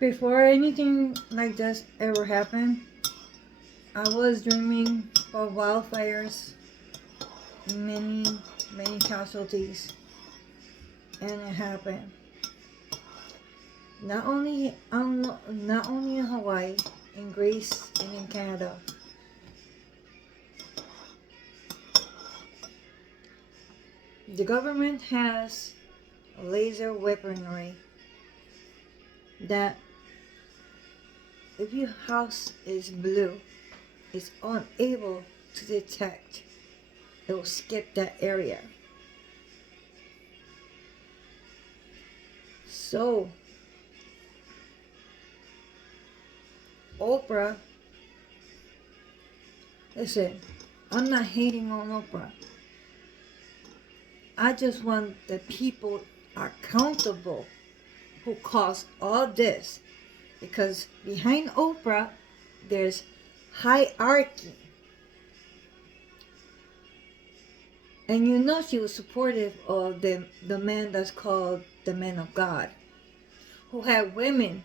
Before anything like this ever happened, I was dreaming of wildfires, many, many casualties, and it happened. Not only in Hawaii, in Greece, and in Canada. The government has laser weaponry that, if your house is blue, is unable to detect. It will skip that area. So, Oprah, listen, I'm not hating on Oprah. I just want the people accountable who caused all this. Because behind Oprah, there's hierarchy. And you know she was supportive of the man that's called the man of God, who had women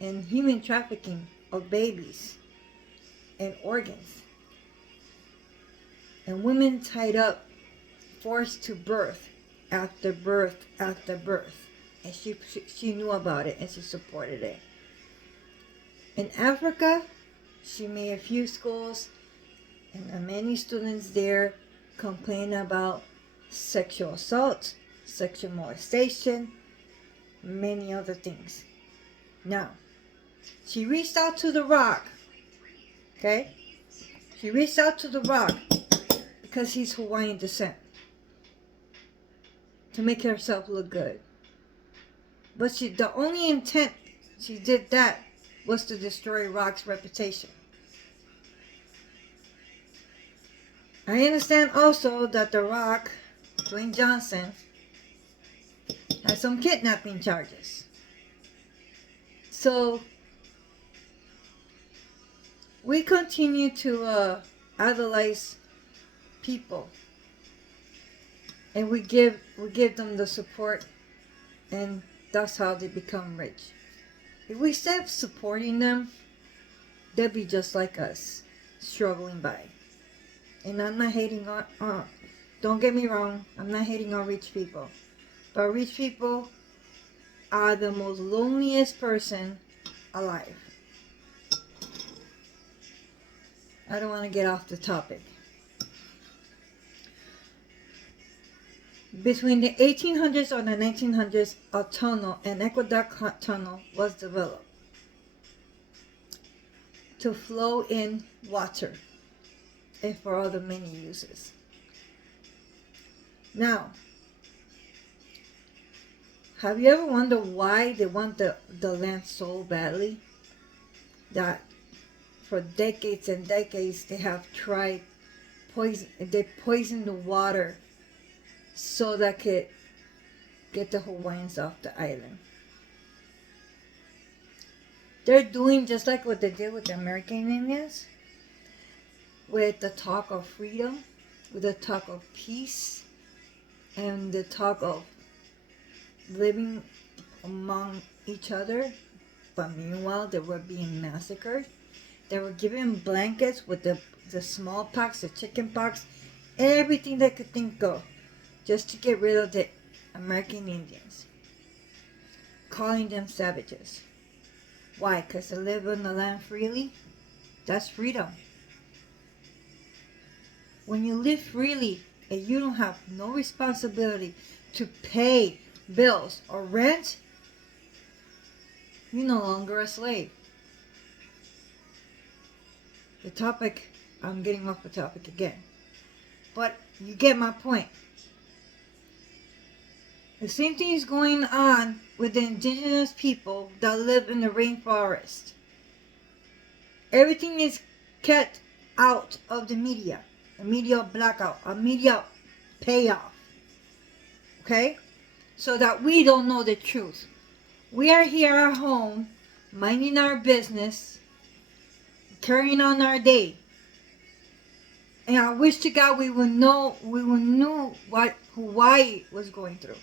and human trafficking of babies and organs. And women tied up, forced to birth after birth after birth. And she knew about it and she supported it. In Africa, she made a few schools, and many students there complain about sexual assault, sexual molestation, many other things. Now, she reached out to The Rock, okay? She reached out to The Rock because he's Hawaiian descent, to make herself look good. But the only intent she did that was to destroy Rock's reputation. I understand also that The Rock, Dwayne Johnson, has some kidnapping charges. So we continue to idolize people, and we give them the support, and that's how they become rich. If we stop supporting them, they'll be just like us, struggling by. And I'm not hating on, don't get me wrong, I'm not hating on rich people. But rich people are the most loneliest person alive. I don't want to get off the topic. Between the 1800s or the 1900s, a tunnel, an aqueduct tunnel, was developed to flow in water and for other many uses. Now, have you ever wondered why they want the land so badly? That for decades and decades they have tried they poison the water so that could get the Hawaiians off the island. They're doing just like what they did with the American Indians, with the talk of freedom, with the talk of peace, and the talk of living among each other. But meanwhile, they were being massacred. They were given blankets with the smallpox, the chicken pox, everything they could think of, just to get rid of the American Indians, calling them savages. Why? Because they live on the land freely? That's freedom. When you live freely and you don't have no responsibility to pay bills or rent, you're no longer a slave. The topic, I'm getting off the topic again. But you get my point. The same thing is going on with the indigenous people that live in the rainforest. Everything is kept out of the media. A media blackout, a media payoff. Okay? So that we don't know the truth. We are here at home, minding our business, carrying on our day. And I wish to God we would know what Hawaii was going through.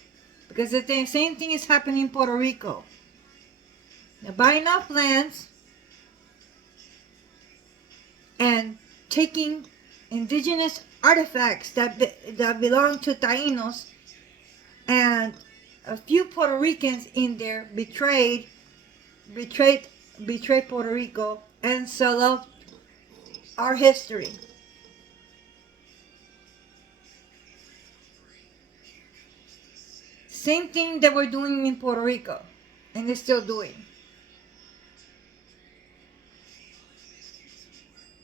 Because the same thing is happening in Puerto Rico. They're buying off lands and taking indigenous artifacts that belong to Taínos, and a few Puerto Ricans in there betrayed Puerto Rico and sell off our history. Same thing that we're doing in Puerto Rico, and they're still doing.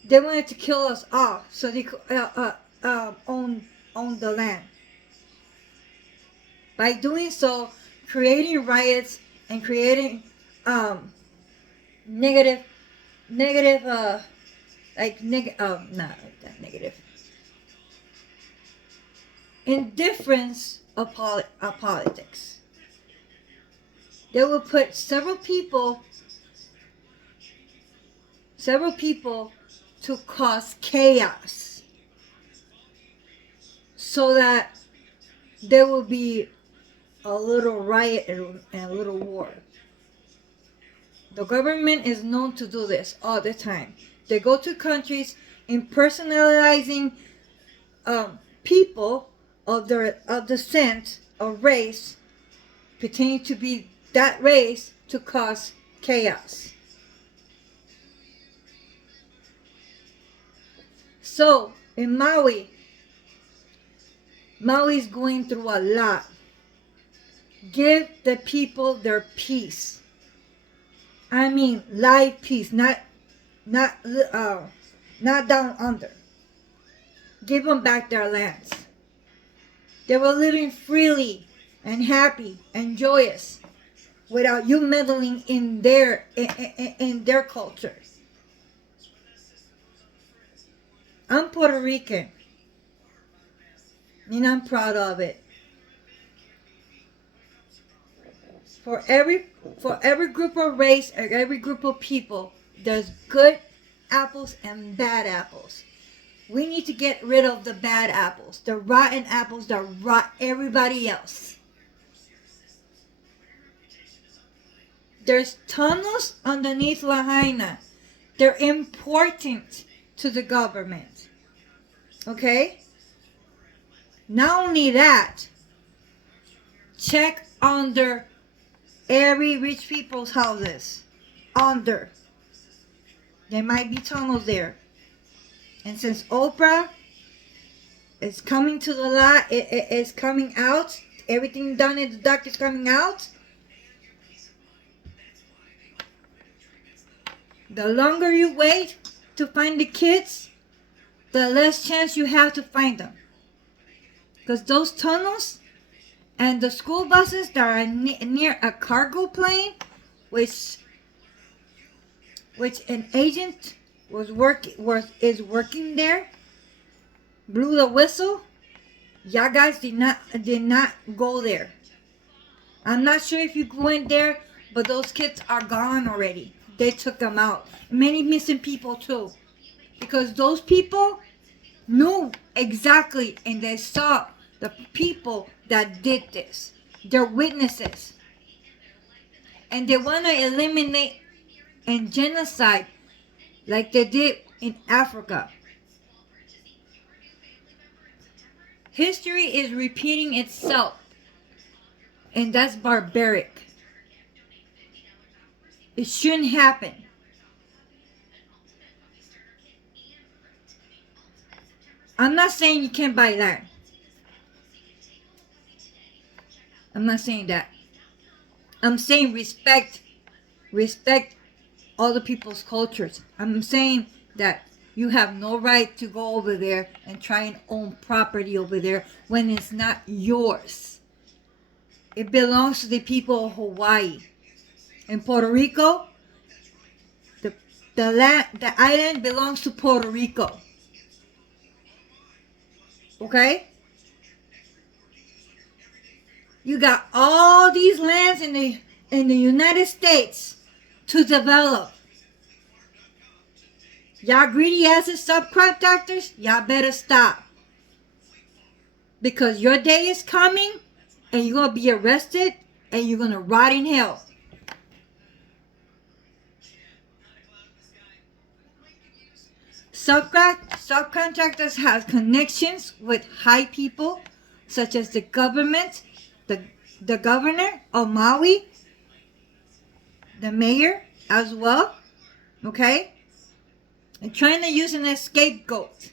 They wanted to kill us off so they could own the land. By doing so, creating riots and creating negative not like that, negative indifference of politics. They will put several people to cause chaos so that there will be a little riot and a little war. The government is known to do this all the time. They go to countries impersonalizing people of descent or race, pretending to be that race to cause chaos. So in Maui's going through a lot. Give the people their peace. I mean, live peace, not down under. Give them back their lands. They were living freely and happy and joyous without you meddling in their culture. I'm Puerto Rican, and I'm proud of it. For every group of race or every group of people, there's good apples and bad apples. We need to get rid of the bad apples, the rotten apples that rot everybody else. There's tunnels underneath Lahaina. They're important to the government. Okay? Not only that, check under every rich people's houses. Under. There might be tunnels there. And since Oprah is coming to the light, it is coming out. Everything done in the dark is coming out. The longer you wait to find the kids, the less chance you have to find them. Because those tunnels and the school buses that are near a cargo plane, which an agent is working there, blew the whistle. Y'all guys did not go there. I'm not sure if you went there, but those kids are gone already. They took them out. Many missing people too, because those people knew exactly and they saw the people that did this. They're witnesses, and they want to eliminate and genocide like they did in Africa. History is repeating itself, and that's barbaric. It shouldn't happen. I'm not saying you can't buy land. I'm not saying that. I'm saying respect other people's cultures. I'm saying that you have no right to go over there and try and own property over there when it's not yours. It belongs to the people of Hawaii. In Puerto Rico, the island belongs to Puerto Rico. Okay? You got all these lands in the United States to develop. Y'all greedy asses subcontractors, y'all better stop. Because your day is coming and you're going to be arrested and you're going to rot in hell. Subcontractors have connections with high people, such as the government, the governor of Maui, the mayor as well. Okay? And trying to use an scapegoat,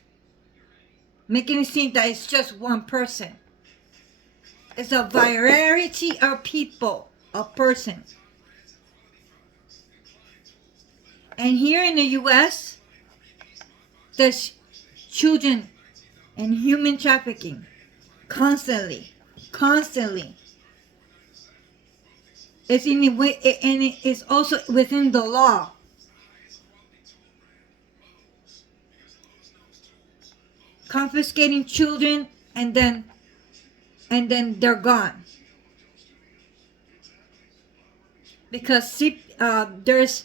making it seem that it's just one person. It's a variety of people, of persons. And here in the U.S., there's children and human trafficking constantly. It's in the way, and it's also within the law. Confiscating children and then they're gone. Because there's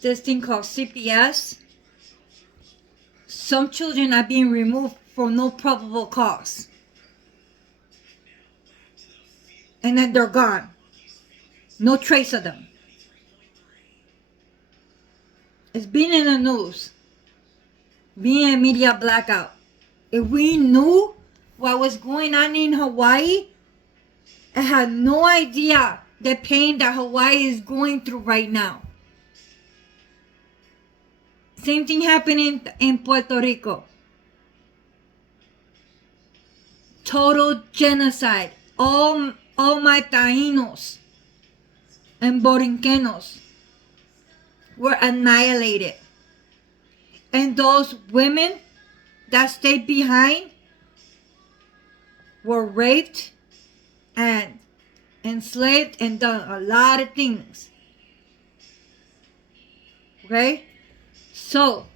this thing called CPS. Some children are being removed for no probable cause. And then they're gone. No trace of them. It's been in the news. Being a media blackout. If we knew what was going on in Hawaii, I had no idea the pain that Hawaii is going through right now. Same thing happening in Puerto Rico. Total genocide. All my Taínos and Borinquenos were annihilated. And those women that stayed behind were raped and enslaved and done a lot of things. Okay? So,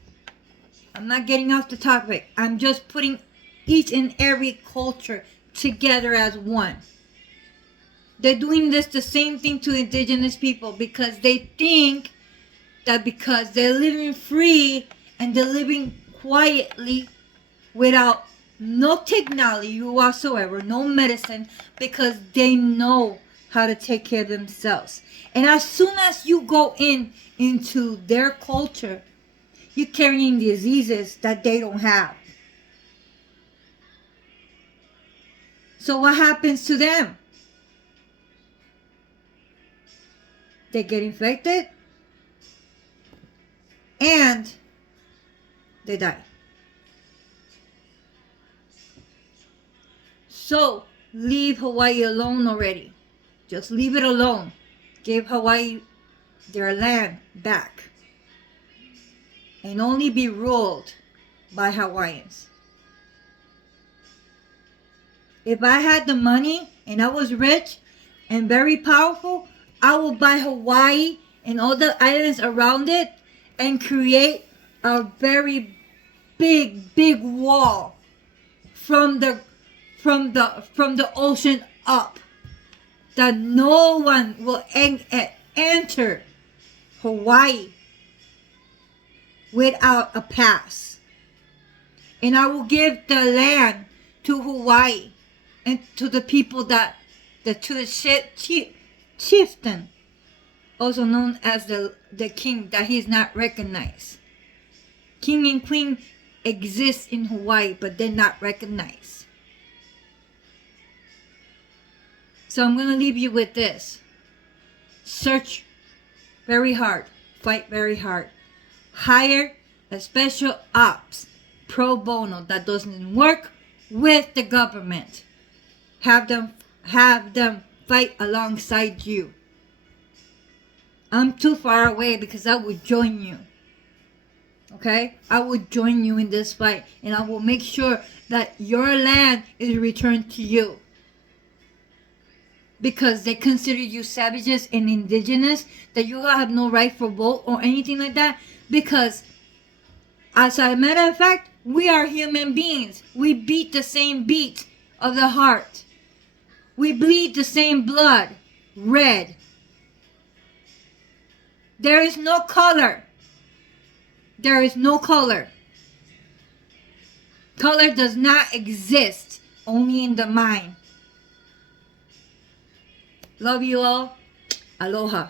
I'm not getting off the topic. I'm just putting each and every culture together as one. They're doing this the same thing to indigenous people because they think that because they're living free and they're living quietly without no technology whatsoever, no medicine, because they know how to take care of themselves. And as soon as you go into their culture, you're carrying diseases that they don't have. So what happens to them? They get infected and they die. So leave Hawaii alone already. Just leave it alone. Give Hawaii their land back. And only be ruled by Hawaiians. If I had the money and I was rich and very powerful, I would buy Hawaii and all the islands around it and create a very big wall from the ocean up, that no one will enter Hawaii without a pass. And I will give the land to Hawaii and to the people to the chieftain, also known as the king, that he is not recognized. King and queen exist in Hawaii, but they're not recognized. So I'm going to leave you with this. Search very hard. Fight very hard. Hire a special ops pro bono that doesn't work with the government. Have them fight alongside you. I'm too far away because I would join you. Okay? I would join you in this fight, and I will make sure that your land is returned to you. Because they consider you savages and indigenous, that you have no right for vote or anything like that. Because, as a matter of fact, we are human beings. We beat the same beat of the heart. We bleed the same blood, red. There is no color. There is no color. Color does not exist, only in the mind. Love you all. Aloha.